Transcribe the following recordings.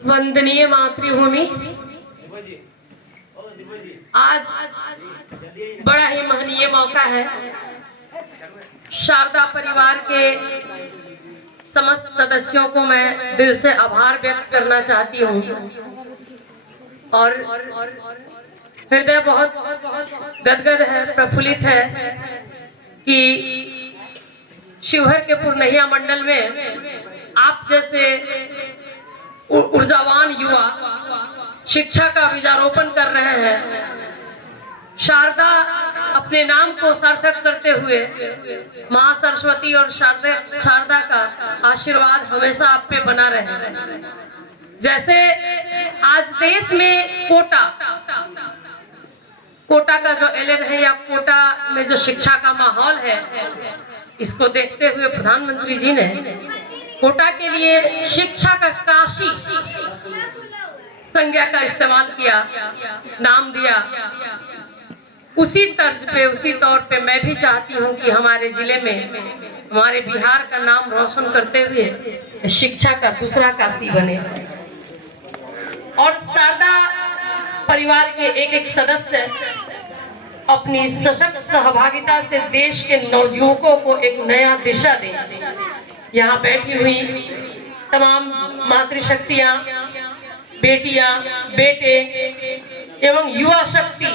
वंदनीय मातृभूमि, आज बड़ा ही महनीय मौका है। शारदा परिवार के समस्त सदस्यों को मैं दिल से आभार व्यक्त करना चाहती हूँ और हृदय बहुत गदगद है, प्रफुल्लित है कि शिवहर के पुरनहिया मंडल में आप जैसे ऊर्जावान युवा शिक्षा का बीजारोपण कर रहे हैं। शारदा अपने नाम को सार्थक करते हुए मां सरस्वती और शारदा का आशीर्वाद हमेशा आप पे बना रहे। जैसे आज देश में कोटा का जो ऐलान है या कोटा में जो शिक्षा का माहौल है, इसको देखते हुए प्रधानमंत्री जी ने कोटा के लिए शिक्षा का काशी संज्ञा का इस्तेमाल किया, नाम दिया। उसी तर्ज पे, उसी तौर पे मैं भी चाहती हूँ कि हमारे जिले में, हमारे बिहार का नाम रोशन करते हुए शिक्षा का दूसरा काशी बने। और शारदा परिवार के एक एक सदस्य अपनी सशक्त सहभागिता से देश के नवयुवकों को एक नया दिशा दें। यहाँ बैठी हुई तमाम मातृशक्तियाँ, बेटियां, बेटे एवं युवा शक्ति,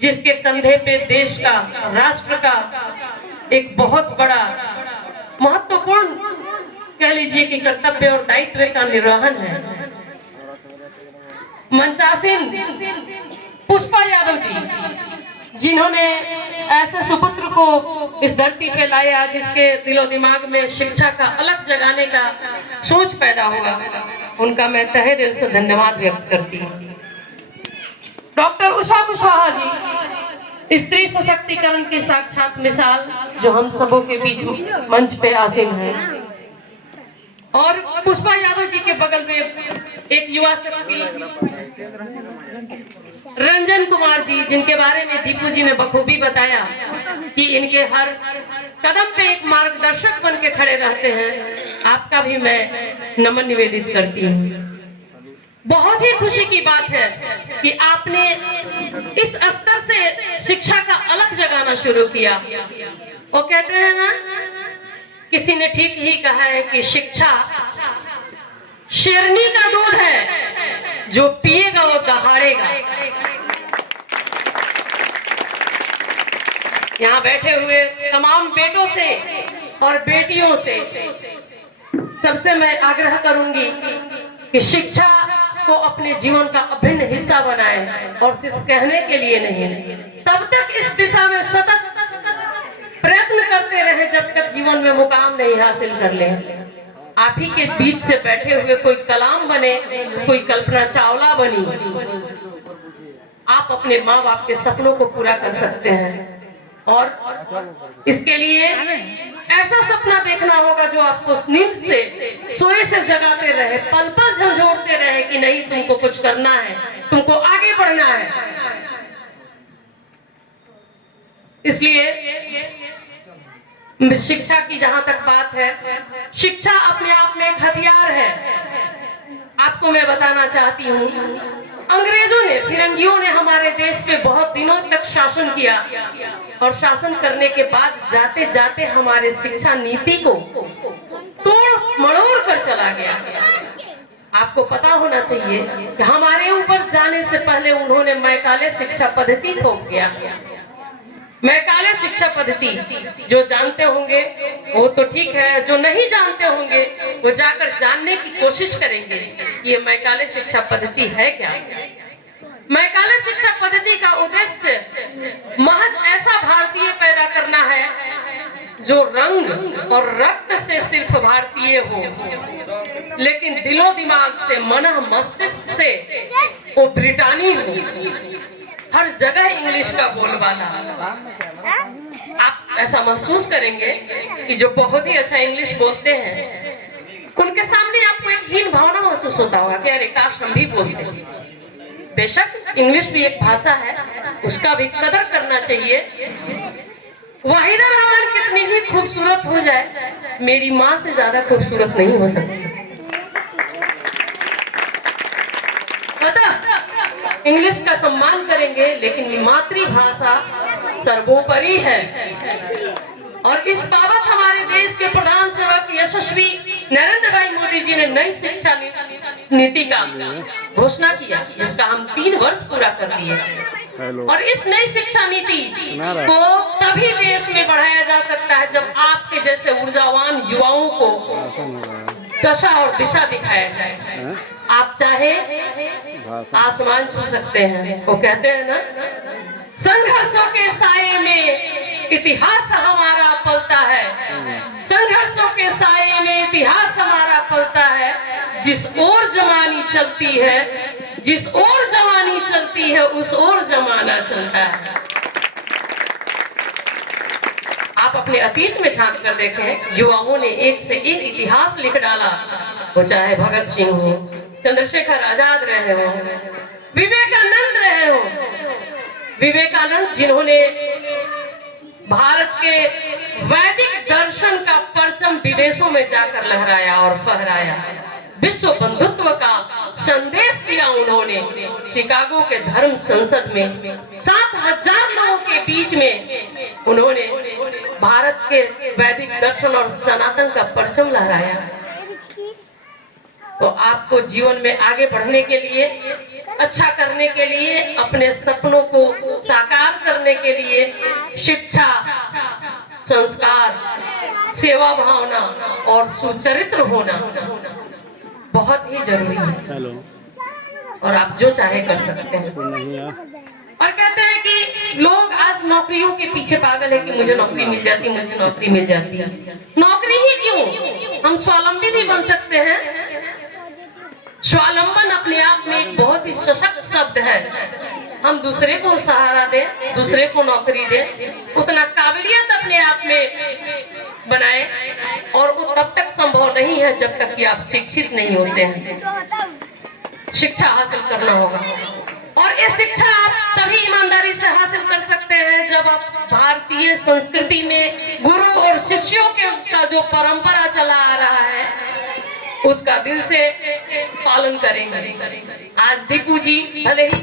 जिसके कंधे पे देश का, राष्ट्र का एक बहुत बड़ा महत्वपूर्ण कह लीजिए कि कर्तव्य और दायित्व का निर्वहन है। मंचासीन पुष्पा यादव जी, जिन्होंने ऐसे सुपुत्र को इस धरती पे लाया जिसके दिलो दिमाग में शिक्षा का अलग जगाने का सोच पैदा हुआ, उनका मैं तहे दिल से धन्यवाद व्यक्त करती हूँ। डॉक्टर उषा कुशवाहा जी, स्त्री सशक्तिकरण की साक्षात मिसाल, जो हम सबों के बीच मंच पे आसीन है। और पुष्पा यादव जी के बगल में एक युवा शक्ति रंजन कुमार जी, जिनके बारे में दीपू जी ने बखूबी बताया कि इनके हर कदम पे एक मार्गदर्शक बन के खड़े रहते हैं। आपका भी मैं नमन निवेदित करती हूँ। बहुत ही खुशी की बात है कि आपने इस स्तर से शिक्षा का अलग जगाना शुरू किया। वो कहते हैं ना, किसी ने ठीक ही कहा है कि शिक्षा शेरनी का दूध है, जो पिएगा वो दहाड़ेगा। यहाँ बैठे हुए तमाम बेटों से और बेटियों से सबसे मैं आग्रह करूंगी कि शिक्षा को अपने जीवन का अभिन्न हिस्सा बनाएं और सिर्फ कहने के लिए नहीं, तब तक इस दिशा में सतत प्रयत्न करते रहे जब तक जीवन में मुकाम नहीं हासिल कर ले। आप ही के बीच से बैठे हुए कोई कलाम बने, कोई कल्पना चावला बनी। आप अपने माँ बाप के सपनों को पूरा कर सकते हैं और इसके लिए ऐसा सपना देखना होगा जो आपको नींद से, सोए से जगाते रहे, पल पल झंझोड़ते रहे कि नहीं, तुमको कुछ करना है, तुमको आगे बढ़ना है। इसलिए शिक्षा की जहां तक बात है, शिक्षा अपने आप में एक हथियार है। आपको मैं बताना चाहती हूँ, अंग्रेजों ने, फिरंगियों ने हमारे देश पे बहुत दिनों तक शासन किया और शासन करने के बाद जाते जाते हमारे शिक्षा नीति को तोड़ मड़ोड़ कर चला गया। आपको पता होना चाहिए कि हमारे ऊपर जाने से पहले उन्होंने मैकाले शिक्षा पद्धति थोप दिया। मैकाले शिक्षा पद्धति, जो जानते होंगे वो तो ठीक है, जो नहीं जानते होंगे वो जाकर जानने की कोशिश करेंगे ये मैकाले शिक्षा पद्धति है क्या। मैकाले शिक्षा पद्धति का उद्देश्य महज ऐसा भारतीय पैदा करना है जो रंग और रक्त से सिर्फ भारतीय हो, लेकिन दिलो दिमाग से, मन मस्तिष्क से वो ब्रिटानी हो, हर जगह इंग्लिश का बोलबाला। आप ऐसा महसूस करेंगे कि जो बहुत ही अच्छा इंग्लिश बोलते हैं, उनके सामने आपको एक हीन भावना महसूस होता होगा कि अरे काश हम भी बोलते हैं। बेशक इंग्लिश भी एक भाषा है, उसका भी कदर करना चाहिए। वाहिदा रहमान कितनी ही खूबसूरत हो जाए, मेरी माँ से ज्यादा खूबसूरत नहीं हो सकती। इंग्लिश का सम्मान करेंगे, लेकिन मातृभाषा सर्वोपरि है। और इस बाबत हमारे देश के प्रधान सेवक यशस्वी नरेंद्र भाई मोदी जी ने नई शिक्षा नीति का घोषणा किया, जिसका हम 3 वर्ष पूरा कर लिए। और इस नई शिक्षा नीति को तभी देश में बढ़ाया जा सकता है जब आपके जैसे ऊर्जावान युवाओं को दशा और दिशा दिखाया जाए। आप चाहे आसमान छू सकते हैं, वो कहते हैं ना, संघर्षों के साये में इतिहास हमारा पलता है, संघर्षों के साये में इतिहास हमारा पलता है। जिस ओर जमानी चलती है, जिस ओर जमानी चलती है, उस ओर जमाना चलता है। आप अपने अतीत में झांक कर देखें, युवाओं ने एक से एक इतिहास लिख डाला। वो चाहे भगत सिंह हो, चंद्रशेखर आजाद रहे हो, विवेकानंद रहे हो। विवेकानंद जिन्होंने भारत के वैदिक दर्शन का परचम विदेशों में जाकर लहराया और फहराया, विश्व बंधुत्व का संदेश दिया उन्होंने। शिकागो के धर्म संसद में 7,000 लोगों के बीच में उन्होंने भारत के वैदिक दर्शन और सनातन का परचम लहराया। तो आपको जीवन में आगे बढ़ने के लिए, अच्छा करने के लिए, अपने सपनों को साकार करने के लिए शिक्षा, संस्कार, सेवा भावना और सुचरित्र होना बहुत ही जरूरी है। और आप जो चाहे कर सकते हैं। और कहते हैं कि लोग आज नौकरियों के पीछे पागल है कि मुझे नौकरी मिल जाती, मुझे नौकरी मिल जाती है। नौकरी ही क्यों, हम स्वावलंबी भी बन सकते हैं। स्वावलंबन अपने आप में एक बहुत ही सशक्त शब्द है। हम दूसरे को सहारा दें, दूसरे को नौकरी दें, उतना काबिलियत अपने आप में बनाए। और वो तब तक संभव नहीं है जब तक कि आप शिक्षित नहीं होते हैं। शिक्षा हासिल करना होगा, और ये शिक्षा आप तभी ईमानदारी से हासिल कर सकते हैं जब आप भारतीय संस्कृति में गुरु और शिष्यों के का जो परंपरा चला आ रहा है उसका दिल से पालन करेंगे। आज दीपू जी भले ही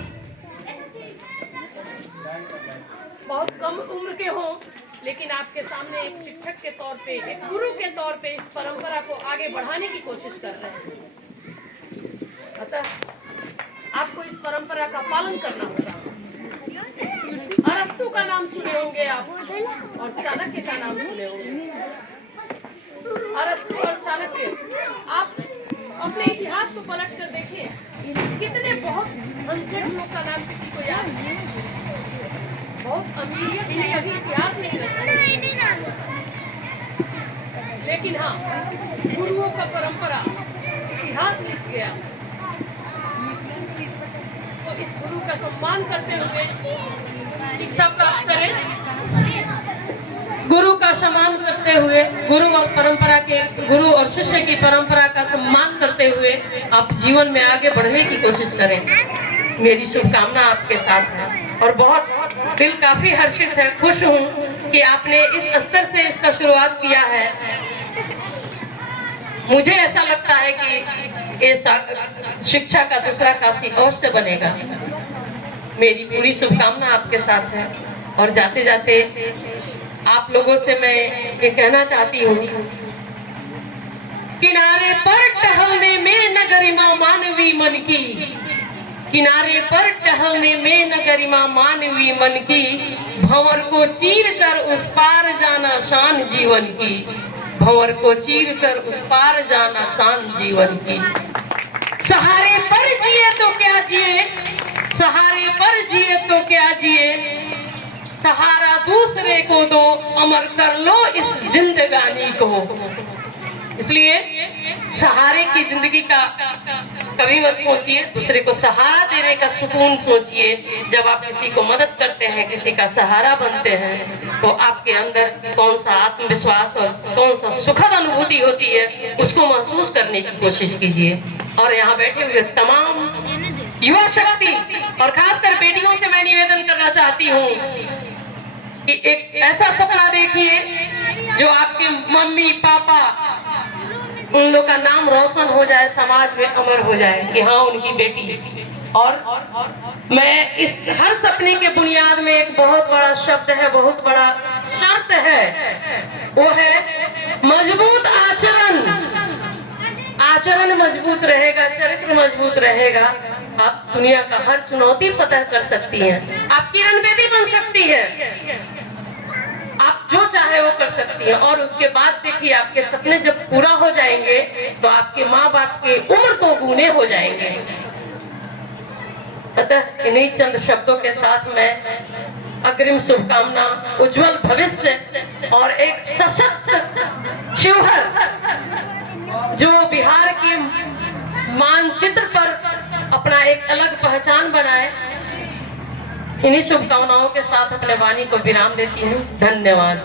बहुत कम उम्र के हों, लेकिन आपके सामने एक शिक्षक के तौर पे, एक गुरु के तौर पे इस परंपरा को आगे बढ़ाने की कोशिश कर रहे हैं। अतः आपको इस परंपरा का पालन करना होगा। अरस्तु का नाम सुने होंगे आप, और चाणक्य का नाम सुने होंगे। अरस्तु और चाणक्य, आप अपने इतिहास को पलट कर देखिए, कितने बहुत अनसेठ लोग का नाम किसी को याद नहीं, बहुत अमीरियत में कभी इतिहास नहीं रचा। लेकिन हाँ, गुरुओं का परंपरा इतिहास लिख गया। तो इस गुरु का सम्मान करते हुए शिक्षा प्राप्त करें, गुरु का सम्मान करते हुए, गुरु और परंपरा के, गुरु और शिष्य की परंपरा का सम्मान करते हुए आप जीवन में आगे बढ़ने की कोशिश करें। मेरी शुभकामना आपके साथ है। और बहुत दिल काफी हर्षित है, खुश हूँ कि आपने इस स्तर से इसका शुरुआत किया है। मुझे ऐसा लगता है कि ये शिक्षा का दूसरा काशी अवश्य बनेगा। मेरी पूरी शुभकामना आपके साथ है। और जाते जाते आप लोगों से मैं ये कहना चाहती हूँ, किनारे पर टहलने में न गरिमा मानवी मन की, किनारे पर टहलने में न गरिमा मानवी मन की, भंवर को चीर कर उस पार जाना शान जीवन की, भंवर को चीर कर उस पार जाना शान जीवन की। सहारे पर जिए तो क्या जिए, सहारे पर जिए तो क्या जिए, सहारा दूसरे को दो, अमर कर लो इस जिंदगानी को। इसलिए सहारे की जिंदगी का कभी मत सोचिए, दूसरे को सहारा देने का सुकून सोचिए। जब आप किसी को मदद करते हैं, किसी का सहारा बनते हैं, तो आपके अंदर कौन सा आत्मविश्वास और कौन सा सुखद अनुभूति होती है, उसको महसूस करने की कोशिश कीजिए। और यहाँ बैठे हुए तमाम युवा शक्ति और खासकर बेटियों से मैं निवेदन करना चाहती हूँ कि एक ऐसा सपना देखिए जो आपके मम्मी पापा, उन लोग का नाम रोशन हो जाए, समाज में अमर हो जाए कि हाँ उनकी बेटी और मैं इस हर सपने के बुनियाद में एक बहुत बड़ा शब्द है, बहुत बड़ा शर्त है, वो है मजबूत आचरण। आचरण मजबूत रहेगा, चरित्र मजबूत रहेगा, आप दुनिया का हर चुनौती फतह कर सकती हैं, आप किरण बेदी बन सकती है, आप जो चाहे वो कर सकती हैं। और उसके बाद देखिए आपके सपने जब पूरा हो जाएंगे तो आपके माँ बाप के उम्र 2 गुने हो जाएंगे। अतः इन्हीं चंद शब्दों के साथ मैं अग्रिम शुभकामना, उज्जवल भविष्य और एक सशक्त शिवहर जो बिहार के मानचित्र पर अपना एक अलग पहचान बनाए, इन्हीं शुभकामनाओं के साथ अपने वाणी को विराम देती हूँ। धन्यवाद।